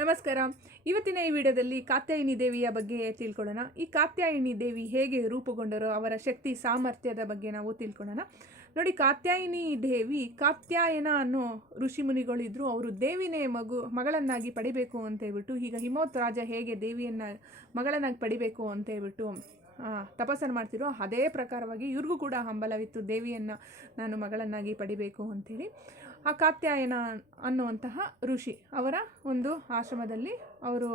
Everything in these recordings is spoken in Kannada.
ನಮಸ್ಕಾರ. ಇವತ್ತಿನ ಈ ವಿಡಿಯೋದಲ್ಲಿ ಕಾತ್ಯಾಯಿನಿ ದೇವಿಯ ಬಗ್ಗೆ ತಿಳ್ಕೊಳ್ಳೋಣ. ಈ ಕಾತ್ಯಾಯಿನಿ ದೇವಿ ಹೇಗೆ ರೂಪುಗೊಂಡರೋ ಅವರ ಶಕ್ತಿ ಸಾಮರ್ಥ್ಯದ ಬಗ್ಗೆ ನಾವು ತಿಳ್ಕೊಳ್ಳೋಣ. ನೋಡಿ, ಕಾತ್ಯಾಯಿನಿ ದೇವಿ, ಕಾತ್ಯಾಯನ ಅನ್ನೋ ಋಷಿ ಮುನಿಗಳಿದ್ರು. ಅವರು ದೇವಿನೇ ಮಗಳನ್ನಾಗಿ ಪಡಿಬೇಕು ಅಂತ ಹೇಳ್ಬಿಟ್ಟು, ಈಗ ಹಿಮವತ್ ರಾಜ ಹೇಗೆ ದೇವಿಯನ್ನು ಮಗಳನ್ನಾಗಿ ಪಡಿಬೇಕು ಅಂತ ಹೇಳ್ಬಿಟ್ಟು ತಪಸ್ಸನ್ನು ಮಾಡ್ತಿರೋ ಅದೇ ಪ್ರಕಾರವಾಗಿ ಇವ್ರಿಗೂ ಕೂಡ ಹಂಬಲವಿತ್ತು, ದೇವಿಯನ್ನು ನಾನು ಮಗಳನ್ನಾಗಿ ಪಡಿಬೇಕು ಅಂಥೇಳಿ. ಆ ಕಾತ್ಯಾಯನ ಅನ್ನುವಂತಹ ಋಷಿ ಅವರ ಒಂದು ಆಶ್ರಮದಲ್ಲಿ ಅವರು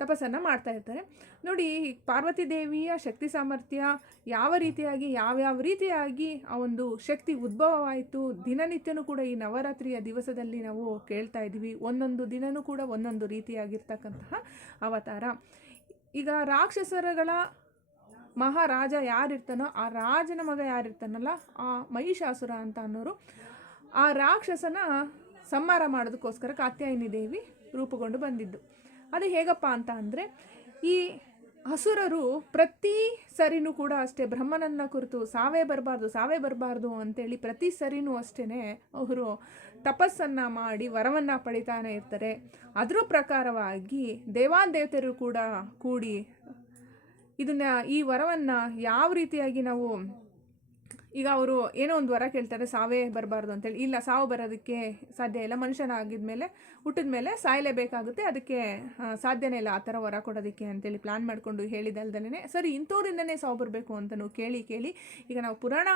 ತಪಸ್ಸನ್ನು ಮಾಡ್ತಾ ಇರ್ತಾರೆ. ನೋಡಿ, ಪಾರ್ವತಿ ದೇವಿಯ ಶಕ್ತಿ ಸಾಮರ್ಥ್ಯ ಯಾವ ರೀತಿಯಾಗಿ ಯಾವ್ಯಾವ ರೀತಿಯಾಗಿ ಆ ಒಂದು ಶಕ್ತಿ ಉದ್ಭವವಾಯಿತು, ದಿನನಿತ್ಯನೂ ಕೂಡ ಈ ನವರಾತ್ರಿಯ ದಿವಸದಲ್ಲಿ ನಾವು ಕೇಳ್ತಾ ಇದ್ದೀವಿ. ಒಂದೊಂದು ದಿನವೂ ಕೂಡ ಒಂದೊಂದು ರೀತಿಯಾಗಿರ್ತಕ್ಕಂತಹ ಅವತಾರ. ಈಗ ರಾಕ್ಷಸರುಗಳ ಮಹಾರಾಜ ಯಾರಿರ್ತಾನೋ, ಆ ರಾಜನ ಮಗ ಯಾರಿರ್ತಾನಲ್ಲ, ಆ ಮಹಿಷಾಸುರ ಅಂತ ಅನ್ನೋರು, ಆ ರಾಕ್ಷಸನ ಸಂಹಾರ ಮಾಡೋದಕ್ಕೋಸ್ಕರ ಕಾತ್ಯಾಯಿನಿ ದೇವಿ ರೂಪುಗೊಂಡು ಬಂದಿದ್ದು. ಅದು ಹೇಗಪ್ಪ ಅಂತ ಅಂದರೆ, ಈ ಅಸುರರು ಪ್ರತಿ ಸರಿನೂ ಕೂಡ ಅಷ್ಟೇ ಬ್ರಹ್ಮನನ್ನ ಕುರಿತು ಸಾವೇ ಬರಬಾರ್ದು ಅಂತೇಳಿ ಪ್ರತಿ ಸರಿನೂ ಅಷ್ಟೇ ಅವರು ತಪಸ್ಸನ್ನು ಮಾಡಿ ವರವನ್ನು ಪಡಿತಾನೆ ಇರ್ತಾರೆ. ಅದರ ಪ್ರಕಾರವಾಗಿ ದೇವಾದೇವತೆಯರು ಕೂಡ ಕೂಡಿ ಈ ವರವನ್ನು ಯಾವ ರೀತಿಯಾಗಿ ನಾವು, ಈಗ ಅವರು ಏನೋ ಒಂದು ವರ ಕೇಳ್ತಾರೆ, ಸಾವೇ ಬರಬಾರ್ದು ಅಂತೇಳಿ. ಇಲ್ಲ, ಸಾವು ಬರೋದಕ್ಕೆ ಸಾಧ್ಯ ಇಲ್ಲ, ಮನುಷ್ಯನಾಗಿದ್ಮೇಲೆ ಹುಟ್ಟಿದ ಮೇಲೆ ಸಾಯಲೇಬೇಕಾಗುತ್ತೆ, ಅದಕ್ಕೆ ಸಾಧ್ಯನೇ ಇಲ್ಲ ಆ ಥರ ವರ ಕೊಡೋದಕ್ಕೆ ಅಂತೇಳಿ ಪ್ಲ್ಯಾನ್ ಮಾಡಿಕೊಂಡು ಹೇಳಿದಲ್ದಲೇ ಸರಿ ಇಂಥವ್ರಿಂದನೇ ಸಾವು ಬರಬೇಕು ಅಂತಲೂ ಕೇಳಿ ಈಗ ನಾವು ಪುರಾಣ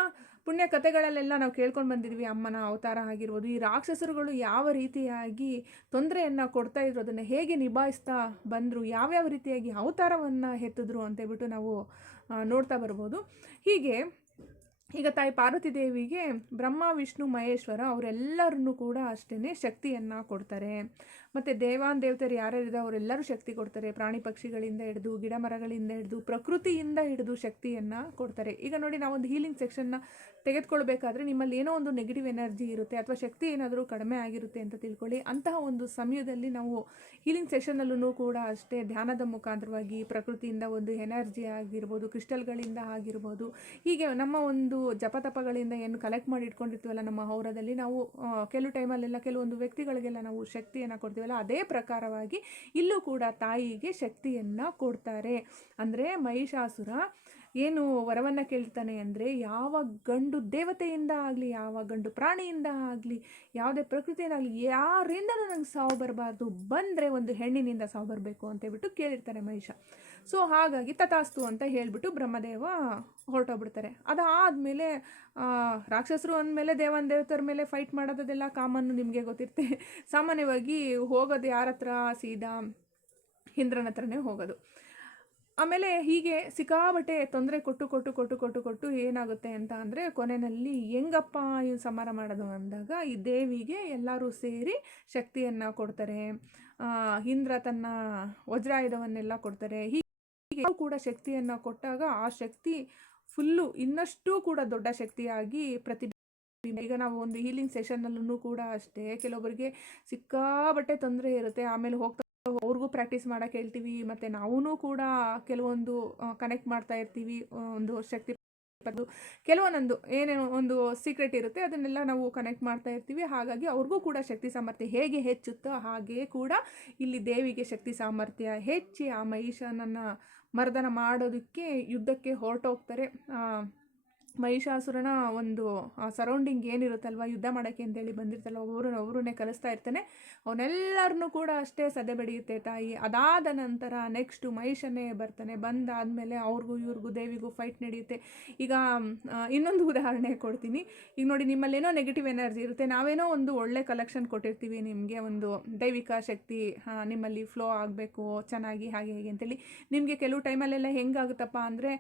ಪುಣ್ಯ ಕಥೆಗಳಲ್ಲೆಲ್ಲ ನಾವು ಕೇಳ್ಕೊಂಡು ಬಂದಿದ್ವಿ. ಅಮ್ಮನ ಅವತಾರ ಆಗಿರ್ಬೋದು, ಈ ರಾಕ್ಷಸರುಗಳು ಯಾವ ರೀತಿಯಾಗಿ ತೊಂದರೆಯನ್ನು ಕೊಡ್ತಾ ಇದ್ರು, ಅದನ್ನು ಹೇಗೆ ನಿಭಾಯಿಸ್ತಾ ಬಂದರು, ಯಾವ್ಯಾವ ರೀತಿಯಾಗಿ ಅವತಾರವನ್ನು ಎತ್ತಿದ್ರು ಅಂತೇಳ್ಬಿಟ್ಟು ನಾವು ನೋಡ್ತಾ ಬರ್ಬೋದು. ಹೀಗೆ ಈಗ ತಾಯಿ ಪಾರ್ವತಿ ದೇವಿಗೆ ಬ್ರಹ್ಮ ವಿಷ್ಣು ಮಹೇಶ್ವರ ಅವರೆಲ್ಲರನ್ನೂ ಕೂಡ ಅಷ್ಟೇ ಶಕ್ತಿಯನ್ನು ಕೊಡ್ತಾರೆ. ಮತ್ತು ದೇವತೆಯರು ಯಾರ್ಯಾರಿದೆ ಅವರೆಲ್ಲರೂ ಶಕ್ತಿ ಕೊಡ್ತಾರೆ. ಪ್ರಾಣಿ ಪಕ್ಷಿಗಳಿಂದ ಹಿಡಿದು, ಗಿಡ ಮರಗಳಿಂದ ಹಿಡಿದು, ಪ್ರಕೃತಿಯಿಂದ ಹಿಡಿದು ಶಕ್ತಿಯನ್ನು ಕೊಡ್ತಾರೆ. ಈಗ ನೋಡಿ, ನಾವೊಂದು ಹೀಲಿಂಗ್ ಸೆಕ್ಷನ್ನ ತೆಗೆದುಕೊಳ್ಬೇಕಾದ್ರೆ ನಿಮ್ಮಲ್ಲಿ ಏನೋ ಒಂದು ನೆಗೆಟಿವ್ ಎನರ್ಜಿ ಇರುತ್ತೆ ಅಥವಾ ಶಕ್ತಿ ಏನಾದರೂ ಕಡಿಮೆ ಆಗಿರುತ್ತೆ ಅಂತ ತಿಳ್ಕೊಳ್ಳಿ. ಅಂತಹ ಒಂದು ಸಮಯದಲ್ಲಿ ನಾವು ಹೀಲಿಂಗ್ ಸೆಷನ್ನಲ್ಲೂ ಕೂಡ ಅಷ್ಟೇ ಧ್ಯಾನದ ಮುಖಾಂತರವಾಗಿ ಪ್ರಕೃತಿಯಿಂದ ಒಂದು ಎನರ್ಜಿ ಆಗಿರ್ಬೋದು, ಕ್ರಿಸ್ಟಲ್ಗಳಿಂದ ಆಗಿರ್ಬೋದು, ಹೀಗೆ ನಮ್ಮ ಒಂದು ಜಪತಪಗಳಿಂದ ಏನು ಕಲೆಕ್ಟ್ ಮಾಡಿ ಇಟ್ಕೊಂಡಿರ್ತೀವಲ್ಲ ನಮ್ಮ ಹೌರದಲ್ಲಿ, ನಾವು ಕೆಲವು ಟೈಮಲ್ಲೆಲ್ಲ ಕೆಲವೊಂದು ವ್ಯಕ್ತಿಗಳಿಗೆಲ್ಲ ನಾವು ಶಕ್ತಿಯನ್ನು ಕೊಡ್ತೀವಲ್ಲ, ಅದೇ ಪ್ರಕಾರವಾಗಿ ಇಲ್ಲೂ ಕೂಡ ತಾಯಿಗೆ ಶಕ್ತಿಯನ್ನು ಕೊಡ್ತಾರೆ. ಅಂದರೆ ಮಹಿಷಾಸುರ ಏನು ವರವನ್ನು ಕೇಳ್ತಾನೆ ಅಂದರೆ, ಯಾವ ಗಂಡು ದೇವತೆಯಿಂದ ಆಗಲಿ, ಯಾವ ಗಂಡು ಪ್ರಾಣಿಯಿಂದ ಆಗಲಿ, ಯಾವುದೇ ಪ್ರಕೃತಿಯಿಂದಾಗಲಿ ಯಾರಿಂದಲೂ ನಂಗೆ ಸಾವು ಬರಬಾರ್ದು, ಬಂದರೆ ಒಂದು ಹೆಣ್ಣಿನಿಂದ ಸಾವು ಬರಬೇಕು ಅಂತೇಳ್ಬಿಟ್ಟು ಕೇಳಿರ್ತಾರೆ ಮಹಿಷ. ಸೊ ಹಾಗಾಗಿ ತಥಾಸ್ತು ಅಂತ ಹೇಳಿಬಿಟ್ಟು ಬ್ರಹ್ಮದೇವ ಹೊರಟೋಗ್ಬಿಡ್ತಾರೆ. ಅದಾದಮೇಲೆ ರಾಕ್ಷಸರು ಅಂದಮೇಲೆ ದೇವತೆಯರ ಮೇಲೆ ಫೈಟ್ ಮಾಡೋದೆಲ್ಲ ಕಾಮನ್ನು, ನಿಮಗೆ ಗೊತ್ತಿರುತ್ತೆ. ಸಾಮಾನ್ಯವಾಗಿ ಹೋಗೋದು ಯಾರ ಹತ್ರ, ಸೀದಾ ಇಂದ್ರನ ಹತ್ರನೇ ಹೋಗೋದು. ಆಮೇಲೆ ಹೀಗೆ ಸಿಕ್ಕಾಬಟ್ಟೆ ತೊಂದರೆ ಕೊಟ್ಟು ಏನಾಗುತ್ತೆ ಅಂತ ಅಂದರೆ, ಕೊನೆಯಲ್ಲಿ ಹೆಂಗಪ್ಪ ಇವ್ನು ಸಂಹಾರ ಮಾಡೋದು ಅಂದಾಗ ಈ ದೇವಿಗೆ ಎಲ್ಲರೂ ಸೇರಿ ಶಕ್ತಿಯನ್ನು ಕೊಡ್ತಾರೆ. ಇಂದ್ರ ತನ್ನ ವಜ್ರಾಯುಧವನ್ನೆಲ್ಲ ಕೊಡ್ತಾರೆ. ಹೀಗೆ ಕೂಡ ಶಕ್ತಿಯನ್ನು ಕೊಟ್ಟಾಗ ಆ ಶಕ್ತಿ ಫುಲ್ಲು ಇನ್ನಷ್ಟು ಕೂಡ ದೊಡ್ಡ ಶಕ್ತಿಯಾಗಿ ಈಗ ನಾವು ಒಂದು ಹೀಲಿಂಗ್ ಸೆಷನ್ನಲ್ಲೂ ಕೂಡ ಅಷ್ಟೇ ಕೆಲವೊಬ್ಬರಿಗೆ ಸಿಕ್ಕಾಬಟ್ಟೆ ತೊಂದರೆ ಇರುತ್ತೆ. ಆಮೇಲೆ ಹೋಗ್ತಾ ಅವ್ರಿಗೂ ಪ್ರಾಕ್ಟೀಸ್ ಮಾಡೋಕೆ ಹೇಳ್ತೀವಿ, ಮತ್ತು ನಾವೂ ಕೂಡ ಕೆಲವೊಂದು ಕನೆಕ್ಟ್ ಮಾಡ್ತಾ ಇರ್ತೀವಿ. ಒಂದು ಶಕ್ತಿ ಕೆಲವೊಂದೊಂದು ಏನೇನೋ ಒಂದು ಸೀಕ್ರೆಟ್ ಇರುತ್ತೆ, ಅದನ್ನೆಲ್ಲ ನಾವು ಕನೆಕ್ಟ್ ಮಾಡ್ತಾ ಇರ್ತೀವಿ. ಹಾಗಾಗಿ ಅವ್ರಿಗೂ ಕೂಡ ಶಕ್ತಿ ಸಾಮರ್ಥ್ಯ ಹೇಗೆ ಹೆಚ್ಚುತ್ತೋ ಹಾಗೇ ಕೂಡ ಇಲ್ಲಿ ದೇವಿಗೆ ಶಕ್ತಿ ಸಾಮರ್ಥ್ಯ ಹೆಚ್ಚಿ ಆ ಮಹಿಷನನ್ನು ಮರ್ದನ ಮಾಡೋದಕ್ಕೆ ಯುದ್ಧಕ್ಕೆ ಹೊರಟೋಗ್ತಾರೆ. ಮಹಿಷಾಸುರನ ಒಂದು ಸರೌಂಡಿಂಗ್ ಏನಿರುತ್ತಲ್ವ, ಯುದ್ಧ ಮಾಡೋಕ್ಕೆ ಅಂತೇಳಿ ಬಂದಿರ್ತಲ್ಲ, ಅವರನ್ನೇ ಕಲಿಸ್ತಾ ಇರ್ತಾನೆ. ಅವನ್ನೆಲ್ಲರನ್ನೂ ಕೂಡ ಅಷ್ಟೇ ಸದೆ ಬಡಿಯುತ್ತೆ ತಾಯಿ. ಅದಾದ ನಂತರ ನೆಕ್ಸ್ಟು ಮಹಿಷನೇ ಬರ್ತಾನೆ. ಬಂದಾದಮೇಲೆ ಇವ್ರಿಗೂ ದೇವಿಗೂ ಫೈಟ್ ನಡೆಯುತ್ತೆ. ಈಗ ಇನ್ನೊಂದು ಉದಾಹರಣೆ ಕೊಡ್ತೀನಿ. ಈಗ ನೋಡಿ, ನಿಮ್ಮಲ್ಲೇನೋ ನೆಗೆಟಿವ್ ಎನರ್ಜಿ ಇರುತ್ತೆ, ನಾವೇನೋ ಒಂದು ಒಳ್ಳೆ ಕಲೆಕ್ಷನ್ ಕೊಟ್ಟಿರ್ತೀವಿ, ನಿಮಗೆ ಒಂದು ದೈವಿಕ ಶಕ್ತಿ ನಿಮ್ಮಲ್ಲಿ ಫ್ಲೋ ಆಗಬೇಕು ಚೆನ್ನಾಗಿ ಹಾಗೆ ಹೇಗೆ ಅಂತೇಳಿ. ನಿಮಗೆ ಕೆಲವು ಟೈಮಲ್ಲೆಲ್ಲ ಹೆಂಗಾಗುತ್ತಪ್ಪ ಅಂದರೆ,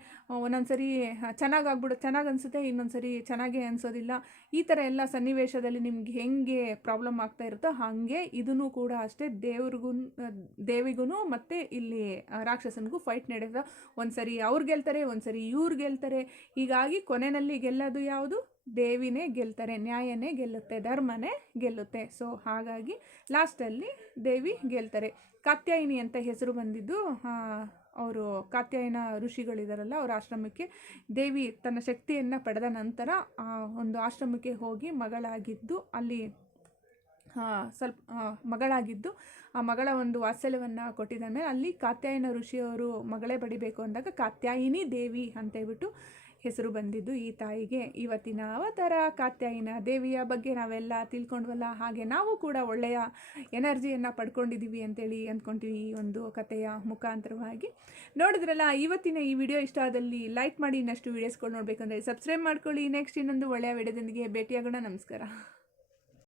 ಒಂದೊಂದ್ಸರಿ ಚೆನ್ನಾಗಿ ಅನಿಸುತ್ತೆ, ಇನ್ನೊಂದು ಸರಿ ಚೆನ್ನಾಗೇ ಅನಿಸೋದಿಲ್ಲ. ಈ ಥರ ಎಲ್ಲ ಸನ್ನಿವೇಶದಲ್ಲಿ ನಿಮ್ಗೆ ಹೆಂಗೆ ಪ್ರಾಬ್ಲಮ್ ಆಗ್ತಾ ಇರುತ್ತೋ ಹಾಗೆ ಇದೂ ಕೂಡ ಅಷ್ಟೇ ದೇವಿಗೂ ಮತ್ತು ಇಲ್ಲಿ ರಾಕ್ಷಸನಿಗೂ ಫೈಟ್ ನಡೆಯುತ್ತೆ. ಒಂದು ಸರಿ ಅವ್ರು ಗೆಲ್ತಾರೆ, ಒಂದು ಸರಿ ಇವ್ರು ಗೆಲ್ತಾರೆ. ಹೀಗಾಗಿ ಕೊನೆಯಲ್ಲಿ ಗೆಲ್ಲೋದು ಯಾವುದು? ದೇವಿನೇ ಗೆಲ್ತಾರೆ, ನ್ಯಾಯನೇ ಗೆಲ್ಲುತ್ತೆ, ಧರ್ಮನೇ ಗೆಲ್ಲುತ್ತೆ. ಸೊ ಹಾಗಾಗಿ ಲಾಸ್ಟಲ್ಲಿ ದೇವಿ ಗೆಲ್ತಾರೆ. ಕಾತ್ಯಾಯಿನಿ ಅಂತ ಹೆಸರು ಬಂದಿದ್ದು ಅವರು ಕಾತ್ಯಾಯನ ಋಷಿಗಳಿದಾರಲ್ಲ, ಅವರ ಆಶ್ರಮಕ್ಕೆ ದೇವಿ ತನ್ನ ಶಕ್ತಿಯನ್ನು ಪಡೆದ ನಂತರ ಒಂದು ಆಶ್ರಮಕ್ಕೆ ಹೋಗಿ ಮಗಳಾಗಿದ್ದು ಅಲ್ಲಿ ಸ್ವಲ್ಪ ಮಗಳಾಗಿದ್ದು ಆ ಮಗಳ ಒಂದು ವಾತ್ಸಲ್ಯವನ್ನು ಕೊಟ್ಟಿದ್ದ ಮೇಲೆ ಅಲ್ಲಿ ಕಾತ್ಯಾಯನ ಋಷಿಯವರು ಮಗಳೇ ಬಡಿಬೇಕು ಅಂದಾಗ ಕಾತ್ಯಾಯಿನಿ ದೇವಿ ಅಂತೇಳ್ಬಿಟ್ಟು ಹೆಸರು ಬಂದಿದ್ದು ಈ ತಾಯಿಗೆ. ಇವತ್ತಿನ ಅವತಾರ ಕಾತ್ಯಾಯಿನ ದೇವಿಯ ಬಗ್ಗೆ ನಾವೆಲ್ಲ ತಿಳ್ಕೊಂಡ್ವಲ್ಲ, ಹಾಗೆ ನಾವು ಕೂಡ ಒಳ್ಳೆಯ ಎನರ್ಜಿಯನ್ನು ಪಡ್ಕೊಂಡಿದ್ದೀವಿ ಅಂತೇಳಿ ಅಂದ್ಕೊತೀವಿ ಈ ಒಂದು ಕಥೆಯ ಮುಖಾಂತರವಾಗಿ. ನೋಡಿದ್ರಲ್ಲ, ಇವತ್ತಿನ ಈ ವಿಡಿಯೋ ಇಷ್ಟ ಆದಲ್ಲಿ ಲೈಕ್ ಮಾಡಿ. ಇನ್ನಷ್ಟು ವೀಡಿಯೋಸ್ಗಳು ನೋಡಬೇಕಂದ್ರೆ ಸಬ್ಸ್ಕ್ರೈಬ್ ಮಾಡ್ಕೊಳ್ಳಿ. ನೆಕ್ಸ್ಟ್ ಇನ್ನೊಂದು ಒಳ್ಳೆಯ ವಿಡಿಯೋದೊಂದಿಗೆ ಭೇಟಿಯಾಗೋಣ. ನಮಸ್ಕಾರ.